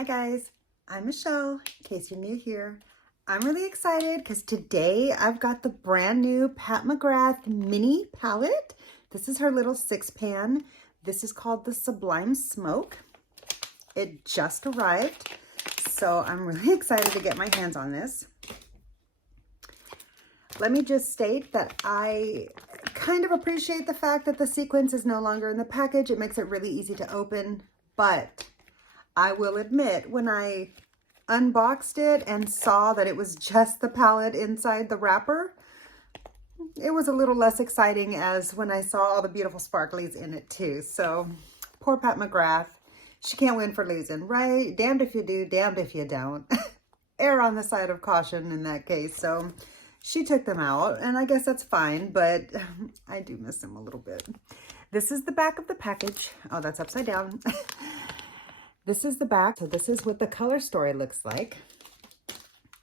Hi guys, I'm Michelle, in case you're new here. I'm really excited because today I've got the brand new Pat McGrath mini palette. This is her little 6-pan. This is called the Sublime Smoke. It just arrived, so I'm really excited to get my hands on this. Let me just state that I kind of appreciate the fact that the sequence is no longer in the package. It makes it really easy to open, but I will admit, when I unboxed it and saw that it was just the palette inside the wrapper, it was a little less exciting as when I saw all the beautiful sparklies in it too. So poor Pat McGrath, she can't win for losing, right? Damned if you do, damned if you don't. Err on the side of caution in that case. So she took them out, and I guess that's fine, but I do miss them a little bit. This is the back of the package. Oh, that's upside down. This is the back. So this is what the color story looks like.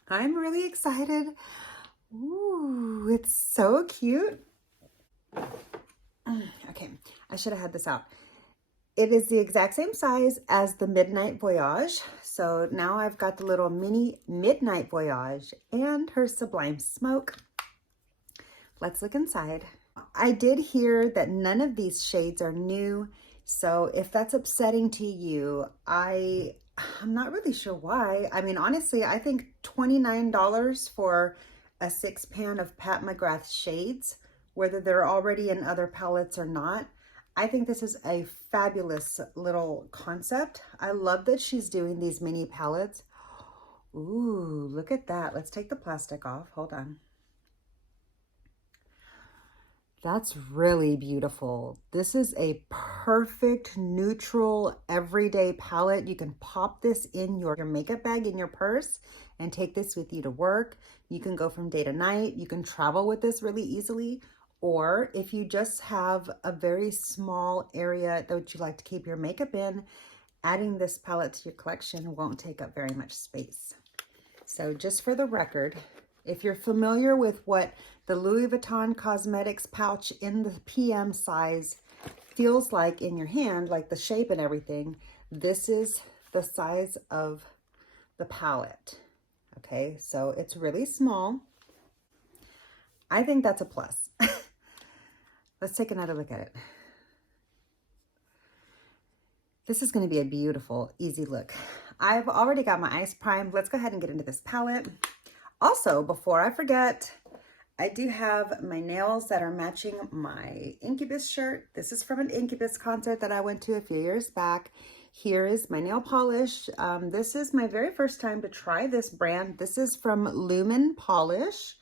I'm really excited. Ooh, it's so cute. Okay, I should have had this out. It is the exact same size as the Midnight Voyage. So now I've got the little mini Midnight Voyage and her Sublime Smoke. Let's look inside. I did hear that none of these shades are new. So if that's upsetting to you, I'm not really sure why. I mean, honestly, I think $29 for a 6-pan of Pat McGrath shades, whether they're already in other palettes or not. I think this is a fabulous little concept. I love that she's doing these mini palettes. Ooh, look at that. Let's take the plastic off. Hold on. That's really beautiful. This is a perfect neutral everyday palette. You can pop this in your makeup bag in your purse and take this with you to work. You can go from day to night. You can travel with this really easily. Or if you just have a very small area that you like to keep your makeup in, adding this palette to your collection won't take up very much space. So just for the record, if you're familiar with what the Louis Vuitton Cosmetics pouch in the PM size feels like in your hand, like the shape and everything, this is the size of the palette. Okay, so it's really small. I think that's a plus. Let's take another look at it. This is going to be a beautiful, easy look. I've already got my eyes primed. Let's go ahead and get into this palette. Also, before I forget, I do have my nails that are matching my Incubus shirt. This is from an Incubus concert that I went to a few years back. Here is my nail polish. This is my very first time to try this brand. This is from Lumen Polish,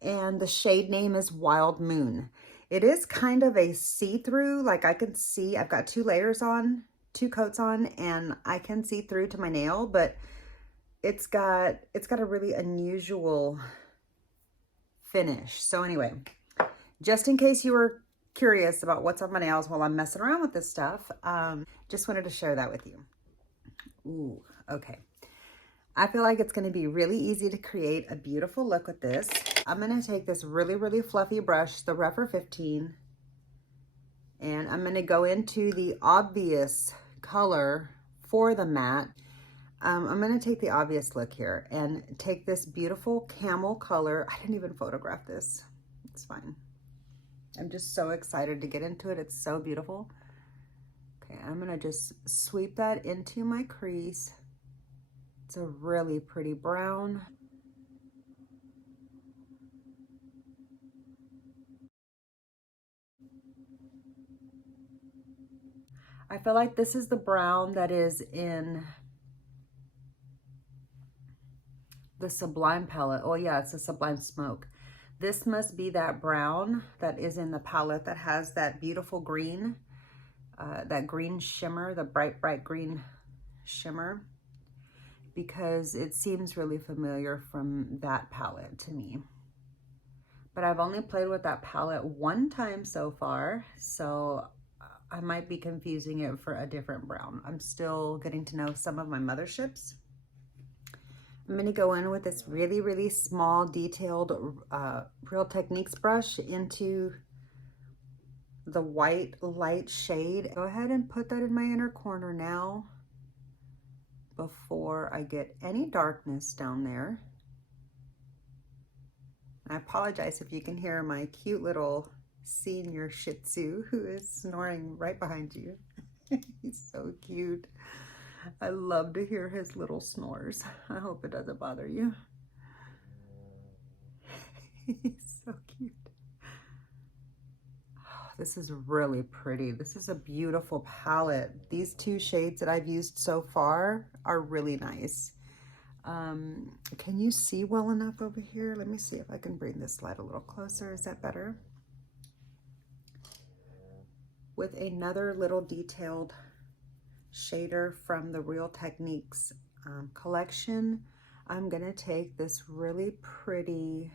and the shade name is Wild Moon. It is kind of a see-through, like I can see, I've got 2 layers on, 2 coats on, and I can see through to my nail, but it's got a really unusual finish. So anyway, just in case you were curious about what's on my nails while I'm messing around with this stuff, just wanted to share that with you. Ooh, okay. I feel like it's going to be really easy to create a beautiful look with this. I'm going to take this really, really fluffy brush, the Rougher 15, and I'm going to go into the obvious color for the matte. I'm going to take the obvious look here and take this beautiful camel color. I didn't even photograph this. It's fine. I'm just so excited to get into it. It's so beautiful. Okay, I'm going to just sweep that into my crease. It's a really pretty brown. I feel like this is the brown that is in the Sublime palette. Oh yeah, it's a Sublime Smoke. This must be that brown that is in the palette that has that beautiful green, that green shimmer, the bright, bright green shimmer, because it seems really familiar from that palette to me. But I've only played with that palette 1 time so far, so I might be confusing it for a different brown. I'm still getting to know some of my motherships. I'm going to go in with this really, really small, detailed Real Techniques brush into the white light shade. Go ahead and put that in my inner corner now. before I get any darkness down there. I apologize if you can hear my cute little senior Shih Tzu who is snoring right behind you. He's so cute. I love to hear his little snores. I hope it doesn't bother you. He's so cute. Oh, this is really pretty. This is a beautiful palette. These two shades that I've used so far are really nice. Can you see well enough over here? Let me see if I can bring this light a little closer. Is that better? With another little detailed shader from the Real Techniques collection, I'm gonna take this really pretty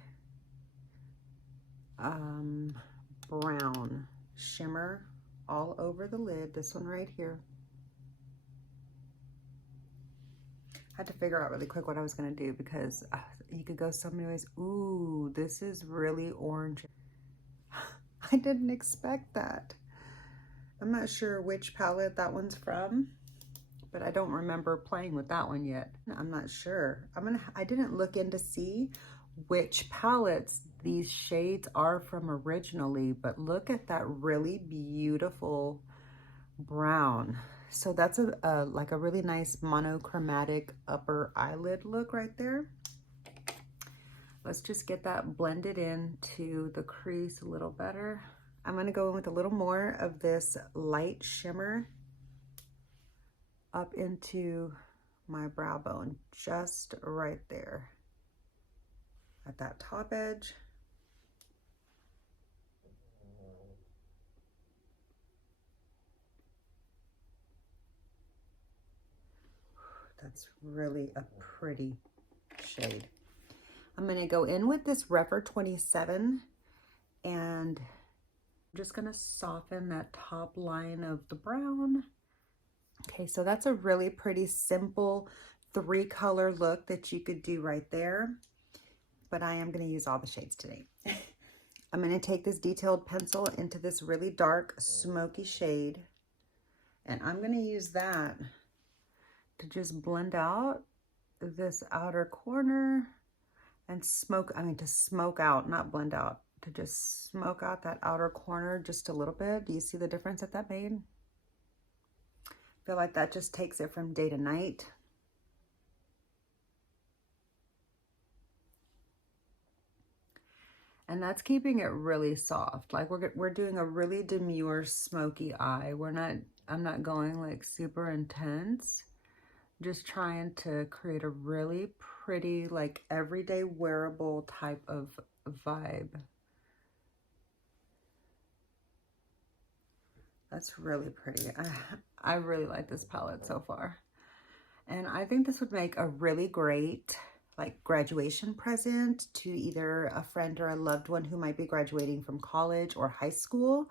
brown shimmer all over the lid, this one right here. I had to figure out really quick what I was gonna do because you could go so many ways. Ooh, this is really orange. I didn't expect that. I'm not sure which palette that one's from, but I don't remember playing with that one yet. I'm not sure. I didn't look in to see which palettes these shades are from originally, but look at that really beautiful brown. So that's like a really nice monochromatic upper eyelid look right there. Let's just get that blended into the crease a little better. I'm gonna go in with a little more of this light shimmer up into my brow bone, just right there at that top edge. That's really a pretty shade. I'm gonna go in with this Refer 27 and I'm just gonna soften that top line of the brown. Okay, so that's a really pretty simple 3-color look that you could do right there, but I am gonna use all the shades today. I'm gonna take this detailed pencil into this really dark smoky shade, and I'm gonna use that to just blend out this outer corner and smoke, to smoke out, not blend out, to just smoke out that outer corner just a little bit. Do you see the difference that made? I feel like that just takes it from day to night. And that's keeping it really soft. Like we're doing a really demure smoky eye. I'm not going like super intense. Just trying to create a really pretty, like everyday wearable type of vibe. That's really pretty. I really like this palette so far. And I think this would make a really great like graduation present to either a friend or a loved one who might be graduating from college or high school,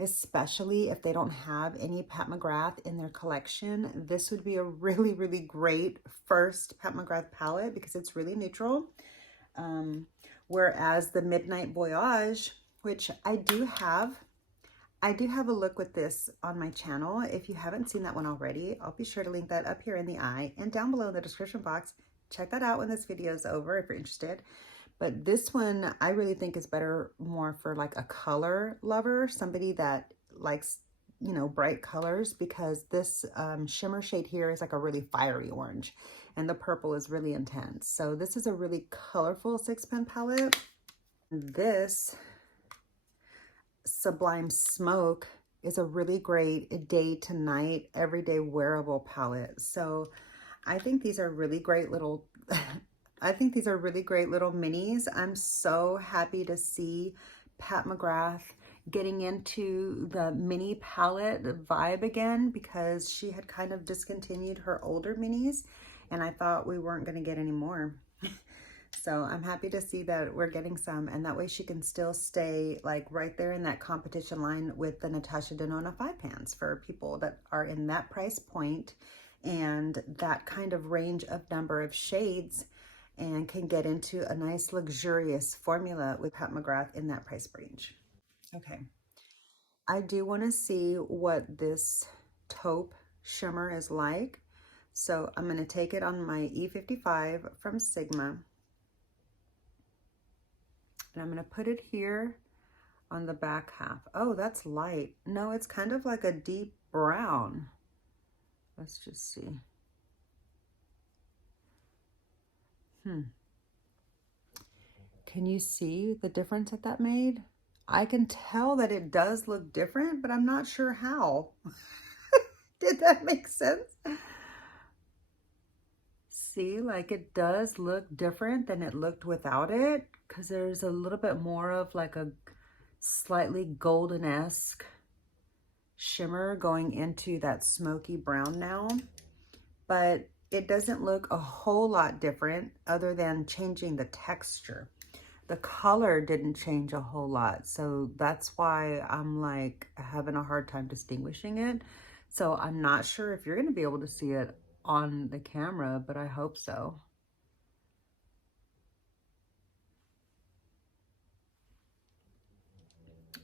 especially if they don't have any Pat McGrath in their collection. This would be a really, really great first Pat McGrath palette because it's really neutral. Whereas the Midnight Voyage, which I do have a look with this on my channel. If you haven't seen that one already, I'll be sure to link that up here in the eye and down below in the description box. Check that out when this video is over if you're interested. But this one I really think is better more for like a color lover, somebody that likes, you know, bright colors, because this shimmer shade here is like a really fiery orange and the purple is really intense. So this is a really colorful 6-pen palette. This Sublime Smoke is a really great day to night, everyday wearable palette. So I think these are really great little, minis. I'm so happy to see Pat McGrath getting into the mini palette vibe again, because she had kind of discontinued her older minis and I thought we weren't going to get any more. So I'm happy to see that we're getting some, and that way she can still stay like right there in that competition line with the Natasha Denona 5-pans for people that are in that price point and that kind of range of number of shades, and can get into a nice luxurious formula with Pat McGrath in that price range. Okay, I do want to see what this taupe shimmer is like. So I'm going to take it on my E55 from Sigma, and I'm going to put it here on the back half. Oh, that's light. No, it's kind of like a deep brown. Let's just see. Can you see the difference that made? I can tell that it does look different, but I'm not sure how. Did that make sense? See, like it does look different than it looked without it, because there's a little bit more of like a slightly golden-esque shimmer going into that smoky brown now, but it doesn't look a whole lot different other than changing the texture. The color didn't change a whole lot, so that's why I'm like having a hard time distinguishing it. So I'm not sure if you're going to be able to see it on the camera, but I hope so.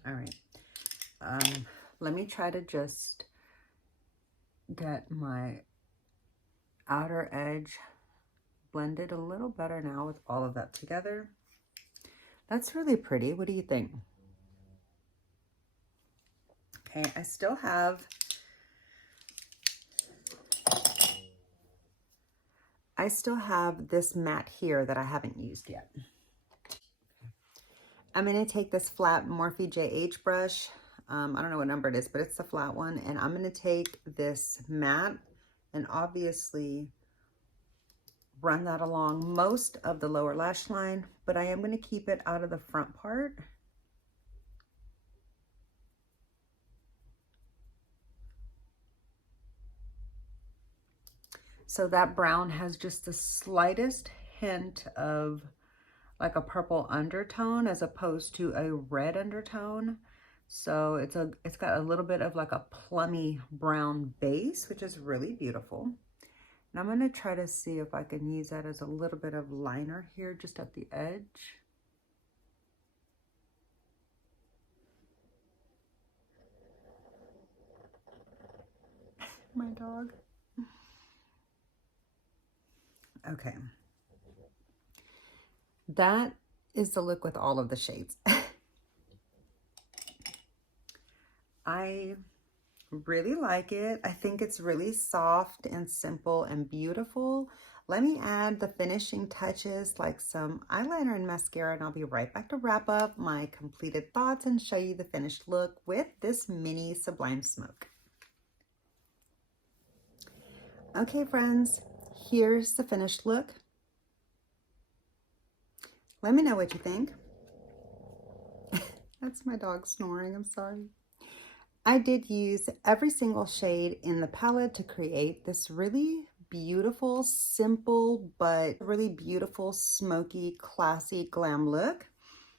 All right. Let me try to just get my outer edge blended a little better now with all of that together. That's really pretty. What do you think? Okay, I still have this matte here that I haven't used yet. I'm going to take this flat Morphe JH brush. I don't know what number it is, but it's the flat one. And I'm going to take this matte and obviously run that along most of the lower lash line, but I am going to keep it out of the front part. So that brown has just the slightest hint of like a purple undertone as opposed to a red undertone. So it's got a little bit of like a plummy brown base, which is really beautiful. And I'm going to try to see if I can use that as a little bit of liner here just at the edge. My dog. Okay. That is the look with all of the shades. I really like it. I think it's really soft and simple and beautiful. Let me add the finishing touches like some eyeliner and mascara, and I'll be right back to wrap up my completed thoughts and show you the finished look with this mini Sublime Smoke. Okay, friends, here's the finished look. Let me know what you think. That's my dog snoring, I'm sorry. I did use every single shade in the palette to create this really beautiful, simple, but really beautiful, smoky, classy glam look.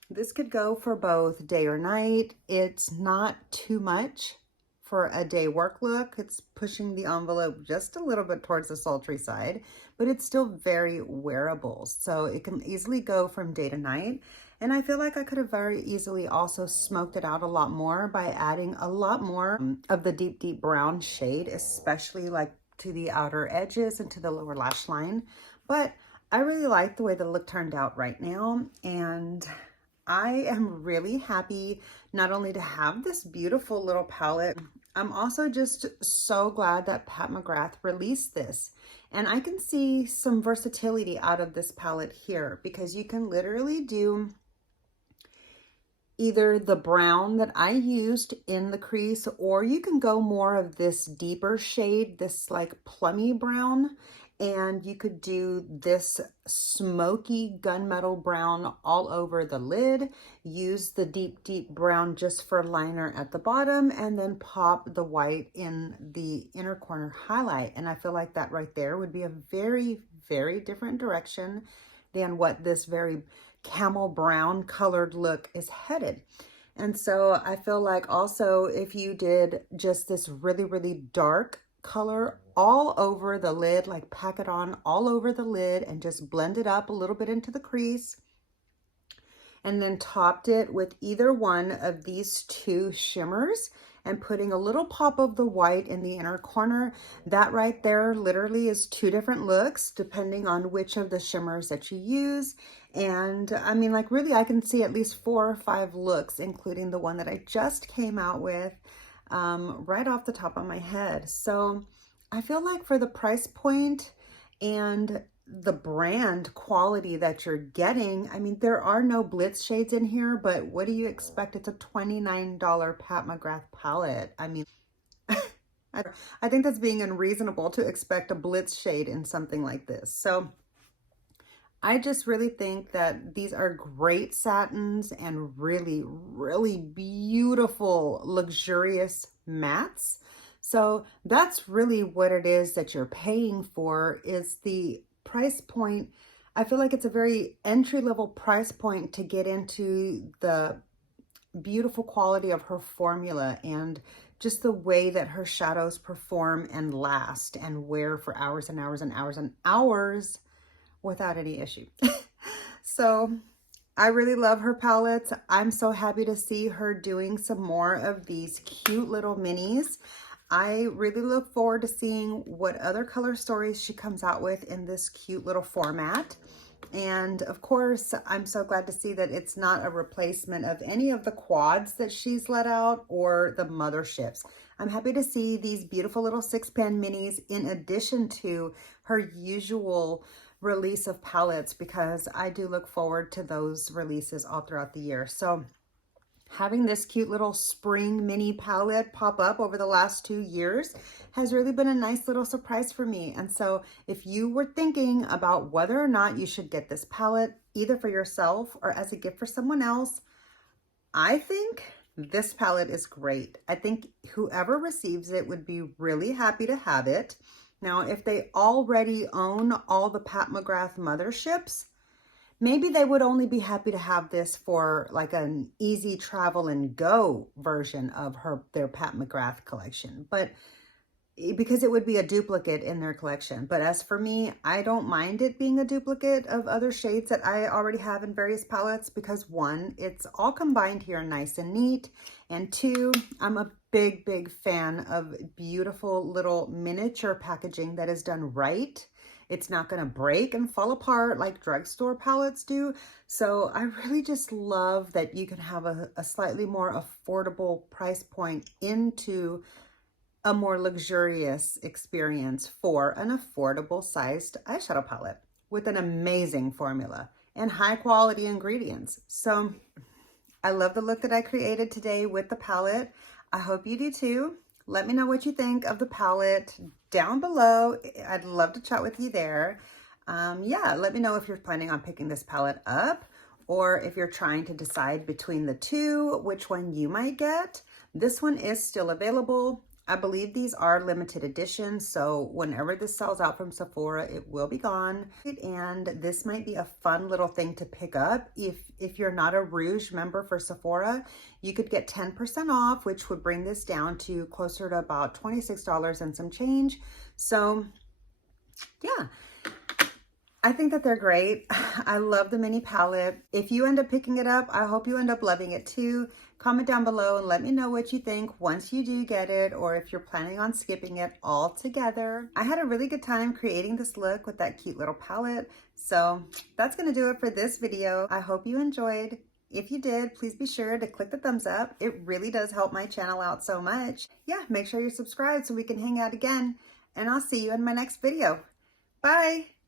This could go for both day or night. It's not too much for a day work look. It's pushing the envelope just a little bit towards the sultry side, but it's still very wearable. So it can easily go from day to night. And I feel like I could have very easily also smoked it out a lot more by adding a lot more of the deep, deep brown shade, especially like to the outer edges and to the lower lash line. But I really like the way the look turned out right now. And I am really happy not only to have this beautiful little palette, I'm also just so glad that Pat McGrath released this. And I can see some versatility out of this palette here because you can literally do either the brown that I used in the crease, or you can go more of this deeper shade, this like plummy brown, and you could do this smoky gunmetal brown all over the lid, use the deep, deep brown just for liner at the bottom, and then pop the white in the inner corner highlight. And I feel like that right there would be a very, very different direction than what this very camel brown colored look is headed. And so I feel like also if you did just this really, really dark color all over the lid, like pack it on all over the lid and just blend it up a little bit into the crease, and then topped it with either one of these two shimmers, and putting a little pop of the white in the inner corner. That right there literally is 2 different looks depending on which of the shimmers that you use. And I mean, like, really, I can see at least 4 or 5 looks, including the one that I just came out with, right off the top of my head. So I feel like for the price point and the brand quality that you're getting, I mean, there are no blitz shades in here, but what do you expect? It's a $29 Pat McGrath palette. I mean, I think that's being unreasonable to expect a blitz shade in something like this. So I just really think that these are great satins and really, really beautiful, luxurious mattes. So that's really what it is that you're paying for, is the price point. I feel like it's a very entry-level price point to get into the beautiful quality of her formula and just the way that her shadows perform and last and wear for hours and hours and hours and hours without any issue. So I really love her palettes. I'm so happy to see her doing some more of these cute little minis. I really look forward to seeing what other color stories she comes out with in this cute little format. And of course, I'm so glad to see that it's not a replacement of any of the quads that she's let out or the motherships. I'm happy to see these beautiful little 6-pan minis in addition to her usual release of palettes, because I do look forward to those releases all throughout the year. So having this cute little spring mini palette pop up over the last 2 years has really been a nice little surprise for me. And so if you were thinking about whether or not you should get this palette either for yourself or as a gift for someone else, I think this palette is great. I think whoever receives it would be really happy to have it. Now, if they already own all the Pat McGrath motherships, maybe they would only be happy to have this for like an easy travel and go version of their Pat McGrath collection, but because it would be a duplicate in their collection. But as for me, I don't mind it being a duplicate of other shades that I already have in various palettes, because 1, it's all combined here nice and neat, and 2, I'm a big fan of beautiful little miniature packaging that is done right. It's not going to break and fall apart like drugstore palettes do. So I really just love that you can have a slightly more affordable price point into a more luxurious experience for an affordable sized eyeshadow palette with an amazing formula and high quality ingredients. So I love the look that I created today with the palette. I hope you do too. Let me know what you think of the palette down below. I'd love to chat with you there. Yeah, let me know if you're planning on picking this palette up, or if you're trying to decide between the two, which one you might get. This one is still available. I believe these are limited edition, so whenever this sells out from Sephora, it will be gone. And this might be a fun little thing to pick up. If you're not a Rouge member for Sephora, you could get 10% off, which would bring this down to closer to about $26 and some change. So yeah, I think that they're great. I love the mini palette. If you end up picking it up, I hope you end up loving it too. Comment down below and let me know what you think once you do get it, or if you're planning on skipping it altogether. I had a really good time creating this look with that cute little palette. So that's gonna do it for this video. I hope you enjoyed. If you did, please be sure to click the thumbs up. It really does help my channel out so much. Yeah, make sure you're subscribed so we can hang out again. And I'll see you in my next video. Bye.